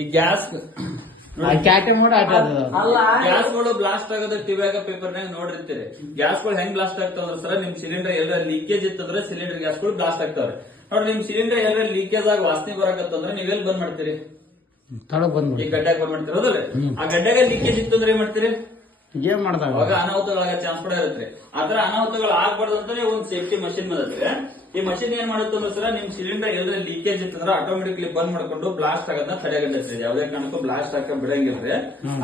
ಈ gas ಗ್ಯಾಸ್ಗಳು blast ಆಗೋದ್ರ ಟಿವ್ಯಾಗ ಪೇಪರ್ನಾಗ ನೋಡಿರ್ತೀರಿ. ಗ್ಯಾಸ್ಗಳು ಹೆಂಗ್ blast ಆಗ್ತಾವ್ರ sir, ನಿಮ್ ಸಿಲಿಂಡರ್ ಎಲ್ಲರ ಲೀಕೇಜ್ ಇತ್ತಂದ್ರೆ ಸಿಲಿಂಡರ್ ಗ್ಯಾಸ್ಗಳು ಬ್ಲಾಸ್ಟ್ ಆಗ್ತಾವ್ರೆ. ನೋಡ್ರಿ ನಿಮ್ ಸಿಲಿಂಡರ್ ಎಲ್ಲರ ಲೀಕೇಜ್ ಆಗಿ ವಾಸನೆ ಬರಕತ್ತಂದ್ರೆ ನೀವೆಲ್ಲಿ ಬಂದ್ ಮಾಡ್ತೀರಿ? ಈ ಗಡ್ಡೆಗೆ ಬಂದ್ ಮಾಡ್ತೀರಿ, ಹೌದಲ್ಲ? ಆ ಗಡ್ಡೆಗೆ ಲೀಕೇಜ್ ಇತ್ತಂದ್ರೆ ಏನ್ ಮಾಡ್ತೀರಿ? ಏನ್ ಮಾಡ್ದಾಗ ಅವಾಗ ಅನಾಹುತಗಳಾಗ ಚಾನ್ಸ್ ಕೂಡ ಇರುತ್ತೆ. ಆತರ ಅನಾಹುತಗಳು ಆಗ್ಬಾರ್ದು ಅಂತಾನೆ ಒಂದ್ ಸೇಫ್ಟಿ ಮಷಿನ್ ಬಂದೈತೆ. ಈ ಮಷಿನ್ ಏನ್ ಮಾಡುತ್ತೆ ಅಂದ್ರೆ ಸರ್, ನಿಮ್ ಸಿಲಿಂಡರ್ ಎಲ್ಲರ ಲೀಕೇಜ್ ಇತ್ತಂದ್ರೆ ಆಟೋಮೆಟಿಕ್ಲಿ ಬಂದ್ ಮಾಡ್ಕೊಂಡು ಬ್ಲಾಸ್ಟ್ ಆಗೋದನ್ನ ತಡೆಗಟ್ಟೈತೆ. ಯಾವ್ದೇ ಕಾರಣಕ್ಕೂ ಬ್ಲಾಸ್ಟ್ ಹಾಕ ಬಿಡಂಗಿಲ್ರಿ.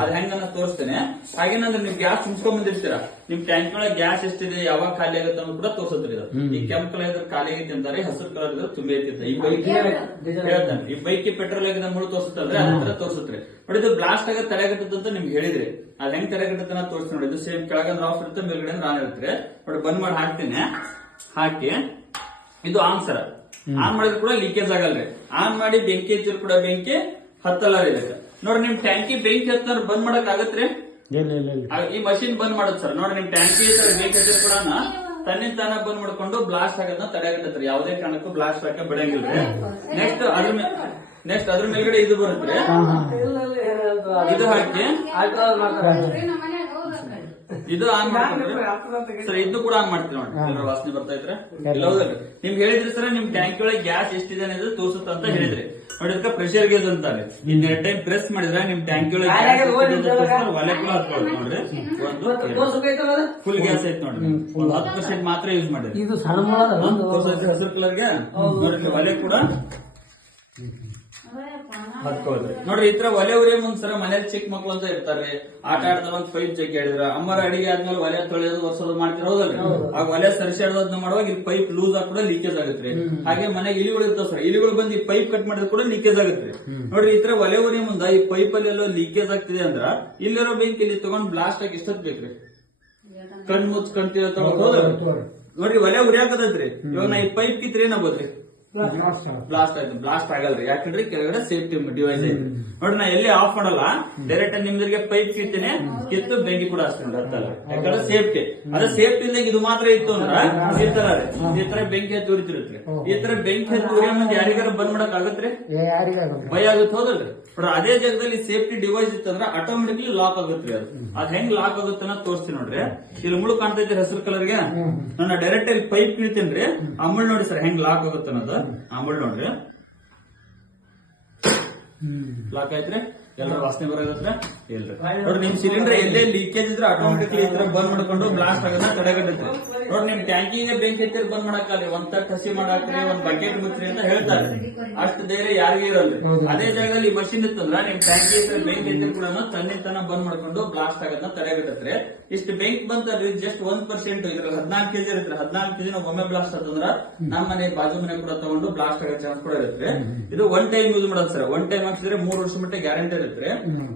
ಅದ್ ಹೆಂಗನ್ನ ತೋರಿಸ್ತೇನೆ. ಹಾಗೇನಂದ್ರೆ ನಿಮ್ ಗ್ಯಾಸ್ ತುಂಬಿಸ್ಕೊಂಡ್ ಬಂದಿರ್ತೀರಾ, ನಿಮ್ ಟ್ಯಾಂಕ್ ಒಳಗೆ ಗ್ಯಾಸ್ ಎಷ್ಟಿದೆ, ಯಾವಾಗ ಖಾಲಿ ಆಗುತ್ತೆ ಅನ್ನೋದು ಕೂಡ ತೋರಿಸುತ್ತೆ. ಈ ಕೆಂಪು ಕಲರ್ ಇದ್ರೆ ಖಾಲಿ ಆಗೈತೆ ಅಂತಾರೆ, ಹಸಿರು ಕಲರ್ ಇದ್ರೆ ತುಂಬಿ ಐತಿತ್ತು. ಈ ಬೈಕ್ ಹೇಳ್ತಾನೆ, ಈ ಬೈಕ್ ಪೆಟ್ರೋಲ್ ಆಗಿದೆ ಮುಳು ತೋರಿಸುತ್ತಲ್ರಿ, ಅದ್ರ ತೋರಿಸುತ್ತೆ. ನೋಡಿ ಇದು ಬ್ಲಾಸ್ಟ್ ಆಗ ತಡೆಗಟ್ಟುತ್ತೆ ಅಂತ ನಿಮ್ಗೆ ಹೇಳಿದ್ರಿ. ಅದ್ ಹೆಂಗ್ ತಡೆಗಟ್ಟುತ್ತೆ ಅಂತ ತೋರಿಸ್ತೀನಿ ನೋಡಿ. ಇದು ಸೇಮ್ ಕೆಳಗಂದ್ರೆ ಆಫ್ ಇರುತ್ತೆ, ಮೇಲ್ಗಡೆ ಆನ್ ಇರುತ್ತೆ. ನೋಡಿ ಬಂದ್ ಮಾಡಿ ಹಾಕ್ತೀನಿ. ಹಾಕಿ ಇದು ಆನ್ ಸರ, ಆನ್ ಮಾಡಿದ್ರು ಕೂಡ ಲೀಕೇಜ್ ಆಗಲ್ರಿ. ಆನ್ ಮಾಡಿ ಬೆಂಕಿ ಹಚ್ಚಿದ್ರು ಕೂಡ ಬೆಂಕಿ ಹತ್ತಲ್ಲ ಇದಕ್ಕೆ. ನೋಡ್ರಿ ನಿಮ್ ಟ್ಯಾಂಕಿ ಬೆಂಕಿ ಹತ್ತಂದ್ರೆ ಬಂದ್ ಮಾಡಕ್ ಆಗತ್ರಿ? ಈ ಮಷಿನ್ ಬಂದ್ ಮಾಡುತ್ತೆ ಸರ್. ನೋಡ್ರಿ ನಿಮ್ ಟ್ಯಾಂಕಿ ಬೆಂಕಿ ಹಚ್ಚಿದ್ರು ಕೂಡ ತನ್ನಿಂದ ತಾನ ಬಂದ್ ಮಾಡ್ಕೊಂಡು ಬ್ಲಾಸ್ಟ್ ಆಗೋದನ್ನ ತಡೆಗಟ್ಟತ್ರಿ. ಯಾವ್ದೇ ಕಾರಣಕ್ಕೂ ಬ್ಲಾಸ್ಟ್ ಹಾಕ ಬಿಡಂಗಿಲ್ರಿ. ನೆಕ್ಸ್ಟ್ ಅದ್ರ ಮೇಲ್ಗಡೆ ಇದು ಬರುತ್ತೆ, ಇದು ಹಾಕಿ ಇದು ಆನ್ ಮಾಡ್ಕೊಂಡ್ರೆ ಸರ್, ಇದು ಕೂಡ ಆನ್ ಮಾಡ್ತೀವಿ ನೋಡಿ. ಎಲ್ಲರ ವಾಸನೆ ಬರ್ತಾ ಇದ್ರೆ ಇಲ್ಲ ಹೌದಲ್ರಿ? ನಿಮ್ಗೆ ಹೇಳಿದ್ರಿ ಸರ್, ನಿಮ್ ಟ್ಯಾಂಕಿ ಒಳಗೆ ಗ್ಯಾಸ್ ಎಷ್ಟಿದೆ ಅನ್ನೋದು ತೋರಿಸುತ್ತ ಅಂತ ಹೇಳಿದ್ರಿ. ನೋಡಿ ಅದಕ್ಕೆ ಪ್ರೆಷರ್ ಗೇಜ್ ಅಂತಾರೆ. ಇನ್ 2 ಟೈಮ್ ಪ್ರೆಸ್ ಮಾಡಿದ್ರೆ ನಿಮ್ ಟ್ಯಾಂಕಿ ಒಳಗೆ ಒಲೆ ಕೂಡ ಹತ್ಕೊಳ್ಳಿ. ನೋಡ್ರಿ ಒಂದು ಫುಲ್ ಗ್ಯಾಸ್ ಐತೆ ನೋಡ್ರಿ, ಒಂದು 10% ಮಾತ್ರ ಯೂಸ್ ಮಾಡಿರಿ. ಇದು ಹಸಿರು ಕಲರ್ಗೆ ನೋಡ್ರಿ ಒಲೆ ಕೂಡ ಹತ್ಕೊಳ್ರಿ. ನೋಡ್ರಿ ಈ ತರ ಒಲೆ ಉರಿಯ ಮುಂದ್ಸರ ಮನೇಲಿ ಚಿಕ್ಕ ಮಕ್ಳು ಅಂತ ಇರ್ತಾರೆ, ಆಟ ಆಡ್ತಾರ ಒಂದು ಪೈಪ್ ಚೆಕ್ ಹೇಳಿದ್ರ. ಅಮ್ಮರ ಅಡಿಗೆ ಆದ್ಮೇಲೆ ಒಲೆ ತೊಳೆಯೋದು ವರ್ಷದ ಮಾಡ್ತಿರ, ಹೌದಲ್ರಿ? ಆಗ ಒಲೆ ಸರಿಸಾಡೋದನ್ನ ಮಾಡುವಾಗ ಈ ಪೈಪ್ ಲೂಸ್ ಆಗಿ ಕೂಡ ಲೀಕೇಜ್ ಆಗುತ್ತೆ. ಹಾಗೆ ಮನೆಗೆ ಇಲಿಗಳು ಇರ್ತಾವ ಸರ್, ಇಲಿಗಳು ಬಂದು ಈ ಪೈಪ್ ಕಟ್ ಮಾಡಿದ್ರು ಕೂಡ ಲೀಕೇಜ್ ಆಗುತ್ತೆ. ನೋಡ್ರಿ ಈ ತರ ಒಲೆ ಉರಿಯ ಮುಂದ ಈ ಪೈಪ್ ಅಲ್ಲಿ ಎಲ್ಲೋ ಲೀಕೇಜ್ ಆಗ್ತಿದೆ ಅಂದ್ರ ಇಲ್ಲಿರೋ ಬೆಂಕಿ ಇಲ್ಲಿ ತಗೊಂಡ್ ಬ್ಲಾಸ್ಟ್ ಆಗಿ ಎಷ್ಟೊತ್ ಬೇಕ್ರಿ? ಕಣ್ ಮುಚ್ಚ ಕಣ್ತಿರ ನೋಡ್ರಿ ಒಲೆ ಉರಿಯಾಕತೈತ್ರಿ. ಇವಾಗ ನಾ ಈ ಪೈಪ್ ಕಿತ್ರಿ ಏನಾಗೋದ್ರಿ? ಬ್ಲಾಸ್ಟ್ ಆಯ್ತು. ಬ್ಲಾಸ್ಟ್ ಆಗಲ್ರಿ, ಯಾಕಂದ್ರೆ ಕೆಳಗಡೆ ಸೇಫ್ಟಿ ಡಿವೈಸ್ ಐತಿ. ನೋಡ್ರಿ ನಾ ಎಲ್ಲಿ ಆಫ್ ಮಾಡಲ್ಲ, ಡೈರೆಕ್ಟ್ ನಿಮ್ದಿಗೆ ಪೈಪ್ ಕಿತ್ತೀನಿ, ಕಿತ್ತು ಬೆಂಕಿ ಕೂಡ ಹಚ್ತೀನಿ. ಹತ್ತಲ್ಲ, ಯಾಕಂದ್ರೆ ಸೇಫ್ಟಿ. ಅದೇ ಸೇಫ್ಟಿ ಇದ್ದಾಗ ಇದು ಮಾತ್ರ ಇತ್ತು ಅಂದ್ರ ಈ ತರ ಬೆಂಕಿ ಹತ್ತಿ ಉರಿತಿರುತ್ತೆ. ಈ ತರ ಬೆಂಕಿ ಹತ್ತಿ ಉರಿಯೋ ಮುಂದೆ ಯಾರಿಗಾರ ಬಂದ್ ಮಾಡಕ್ ಆಗತ್ರಿ? ಭಯ ಆಗುತ್ತೆ, ಹೌದಲ್ರಿ? ಅದೇ ಜಾಗದಲ್ಲಿ ಸೇಫ್ಟಿ ಡಿವೈಸ್ ಇತ್ತಂದ್ರ ಆಟೋಮೆಟಿಕ್ಲಿ ಲಾಕ್ ಆಗುತ್ತೆ. ಅದ್ ಹೆಂಗ್ ಲಾಕ್ ಆಗುತ್ತೆ ಅನ್ನೋದು ತೋರಿಸ್ತೀನಿ ನೋಡ್ರಿ. ಇಲ್ಲಿ ಮುಳು ಕಾಣ್ತೈತಿ ಹಸಿರು ಕಲರ್ಗೆ, ನಾನು ಡೈರೆಕ್ಟ್ ಇಲ್ಲಿ ಪೈಪ್ ಕಿಳ್ತೀನಿ. ಅಮೂಲ್ ನೋಡಿ ಸರ್ ಹೆಂಗ್ ಲಾಕ್ ಆಗುತ್ತೆ ಅನ್ನೋದು. ಅಮೂಲ್ ನೋಡ್ರಿ ಲಾಕ್ ಆಯ್ತ್ರಿ. ಎಲ್ಲರ ವಾಸನೆ ಬರೋದತ್ರ ಇಲ್ರಿ. ನೋಡ್ರಿ ನಿಮ್ ಸಿಲಿಂಡರ್ ಎಲ್ಲೇ ಲೀಕೇಜ್ ಇದ್ರೆ ಆಟೋಮೆಟಿಕ್ಲಿ ಈ ತರ ಬಂದ್ ಮಾಡ್ಕೊಂಡು ಬ್ಲಾಸ್ಟ್ ಆಗೋದನ್ನ ತಡೆಗಟ್ಟೈತ್ರಿ. ನೋಡ್ರಿ ನಿಮ್ ಟ್ಯಾಂಕಿಗೆ ಬೆಂಕಿ ಹತ್ತಿರ ಬಂದ್ ಮಾಡಕ್ಕಾಗಲಿ, ಒಂದ್ ತಟ್ ಹಸಿ ಮಾಡಾಕ್ರಿ, ಒಂದ್ ಬಕೆಟ್ ಮುಚ್ಚ್ರಿ ಅಂತ ಹೇಳ್ತಾರೆ. ಅಷ್ಟು ಧೈರ್ಯ ಯಾರಿಗೂ ಇರಲ್ರಿ. ಅದೇ ಜಾಗದಲ್ಲಿ ಮಷಿನ್ ಇತ್ತಂದ್ರ ನಿಮ್ ಟ್ಯಾಂಕಿ ಹತ್ರ ಬೆಂಕಿ ಹತ್ತಿರ ಕೂಡ ತನ್ನಿಂದ ಬಂದ್ ಮಾಡ್ಕೊಂಡು ಬ್ಲಾಸ್ಟ್ ಆಗೋದನ್ನ ತಡೆಗಟ್ಟತ್ರಿ. ಇಷ್ಟು ಬೆಂಕಿ ಬಂತಲ್ರಿ, ಜಸ್ಟ್ 1%. ಇದ್ರಲ್ಲಿ 14 kg ಇರುತ್ತೆ. 14 kg ಒಮ್ಮೆ ಬ್ಲಾಸ್ಟ್ ಆತಂದ್ರ ನಮ್ಮ ಮನೆ ಬಾಜು ಮನೆ ಕೂಡ ತಗೊಂಡು ಬ್ಲಾಸ್ಟ್ ಆಗೋ ಚಾನ್ಸ್ ಕೂಡ ಇರುತ್ತೆ. ಇದು 1 ಟೈಮ್ ಯೂಸ್ ಮಾಡೋದು ಸರ್. 1 ಟೈಮ್ ಹಾಕ್ಸಿದ್ರೆ 3 ವರ್ಷ ಮಟ್ಟ ಗ್ಯಾರಂಟಿ ಇರುತ್ತೆ.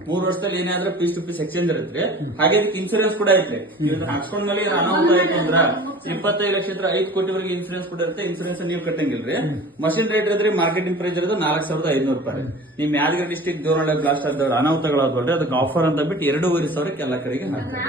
3 ವರ್ಷದಲ್ಲಿ ಏನಾದ್ರೂ ಪೀಸ್ ಟು ಪೀಸ್ ಎಕ್ಸ್ಚೇಂಜ್ ಇರುತ್ತೆ. ಹಾಗೆ ಇನ್ಸೂರೆನ್ಸ್ ಕೂಡ ಐತ್ರಿ. ಇದನ್ನ ಹಾಕ್ಸ್ಕೊಂಡ್ಮೇಲೆ ಅನಾಹುತ ಆಯ್ತು ಅಂದ್ರ 25 ಲಕ್ಷ 5 ಕೋಟಿವರೆಗೆ ಇನ್ಸೂರೆನ್ಸ್ ಕೂಡ ಇರುತ್ತೆ. ಇನ್ಸೂರೆನ್ಸ್ ನೀವು ಕಟ್ಟಂಗಿಲ್ರಿ. ಮಷಿನ್ ರೇಟ್ ಇದ್ರೆ ಮಾರ್ಕೆಟಿಂಗ್ ಪ್ರೈಸ್ ಇರೋದು 4,500 ರೂಪಾಯಿ. ನಿಮ್ ಯಾದಗಿರಿ ಡಿಸ್ಟಿಕ್ ದೇವರಹಳ್ಳಿ ಬ್ಲಾಸ್ಟ್ ಆದವ್ರು ಅನಾಹುತಗಳಾದ್ರಿ, ಅದಕ್ಕೆ ಆಫರ್ ಅಂತ ಬಿಟ್ಟು 2,500 ಎಲ್ಲ ಕಡೆಗೆ ಹಾಕ್ತಾರೆ.